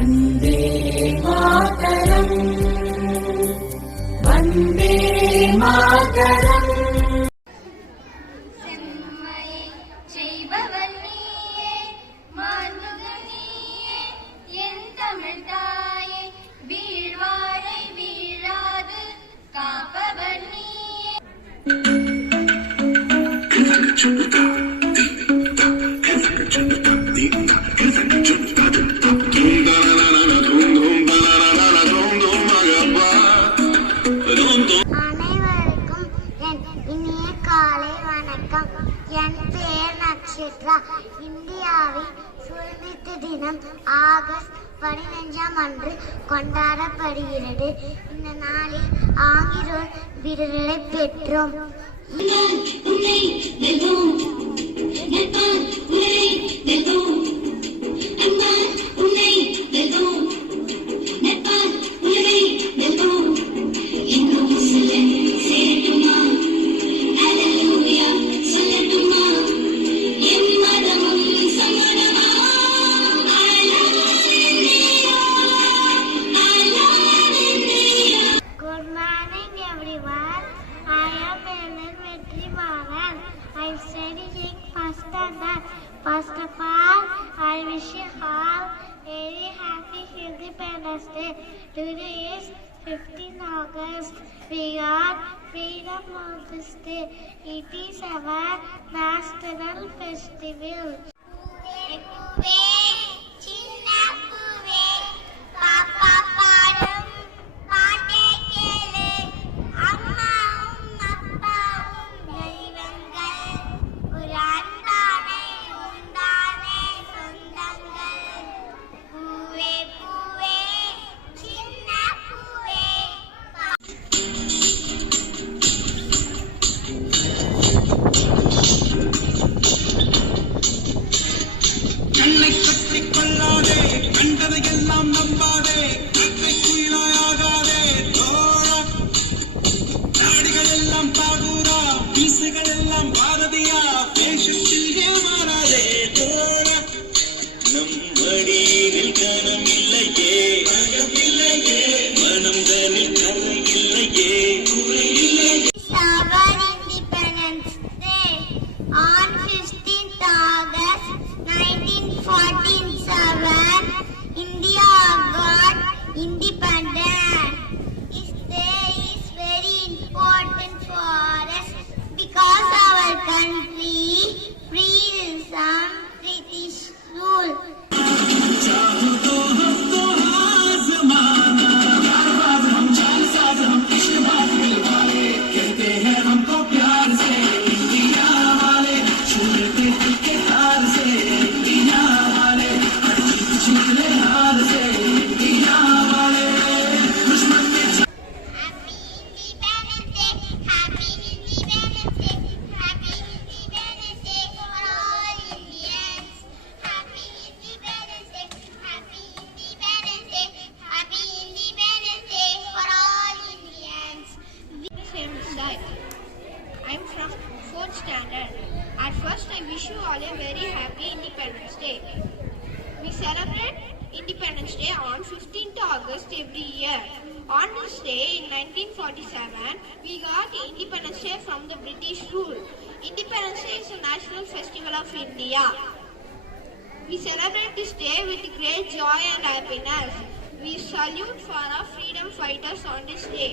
वन्दे मातरम् वन्दे मातरम् இந்தியாவின் சுதந்திர தினம் ஆகஸ்ட் 15ஆம் அன்று கொண்டாடப்படுகிறது. இந்த நாளில் ஆங்கிலேயர் விடுதலை பெற்றோம். First of all, I wish you all very happy Independence Day. Today is 15 August. We got freedom on this day. It is our national festival. I'm from 4th standard. At first, I wish you all a very happy Independence Day. We celebrate Independence Day on 15th August every year. On this day in 1947, we got Independence Day from the British rule. Independence Day is a national festival of India. We celebrate this day with great joy and happiness. We salute for our freedom fighters on this day.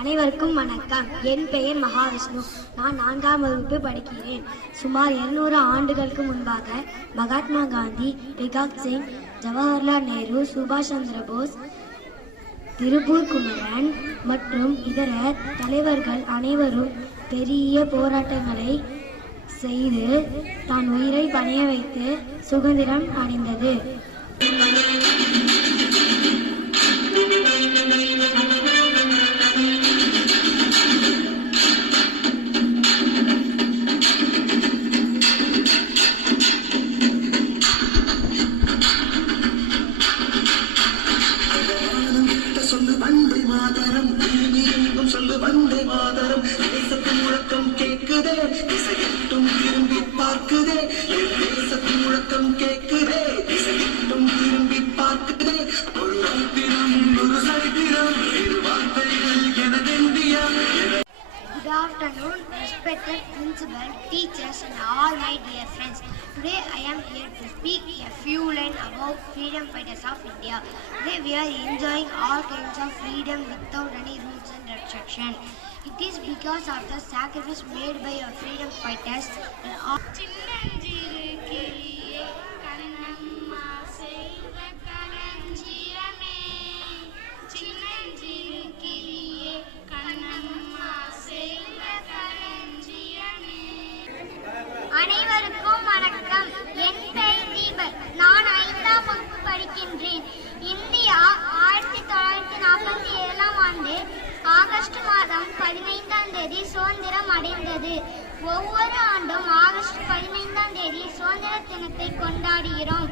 அனைவருக்கும் வணக்கம். என் பெயர் மகாவிஷ்ணு. நான் 4ஆம் வகுப்பு படிக்கிறேன். சுமார் 200 ஆண்டுகளுக்கு முன்பாக மகாத்மா காந்தி, பகத் சிங், ஜவஹர்லால் நேரு, சுபாஷ் சந்திர போஸ், திருப்பூர் குமரன் மற்றும் இதர தலைவர்கள் அனைவரும் பெரிய போராட்டங்களை செய்து தன் உயிரை பணைய வைத்து சுதந்திரம் அடைந்தது. afternoon, respected principal, teachers, and all my dear friends. Today I am here to speak a few lines about freedom fighters of India. Today we are enjoying all kinds of freedom without any rules and restrictions. It is because of the sacrifice made by our freedom fighters and all. அனைவருக்கும் வணக்கம். என் பெயர் தீபக். நான் 5ஆம் வகுப்பு படிக்கின்றேன். India 1947ஆம் ஆண்டு August மாதம் 15ஆம் தேதி சுதந்திரம் அடைந்தது. ஒவ்வொரு ஆண்டும் ஆகஸ்ட் 15ஆம் தேதி சுதந்திர தினத்தை கொண்டாடுகிறோம்.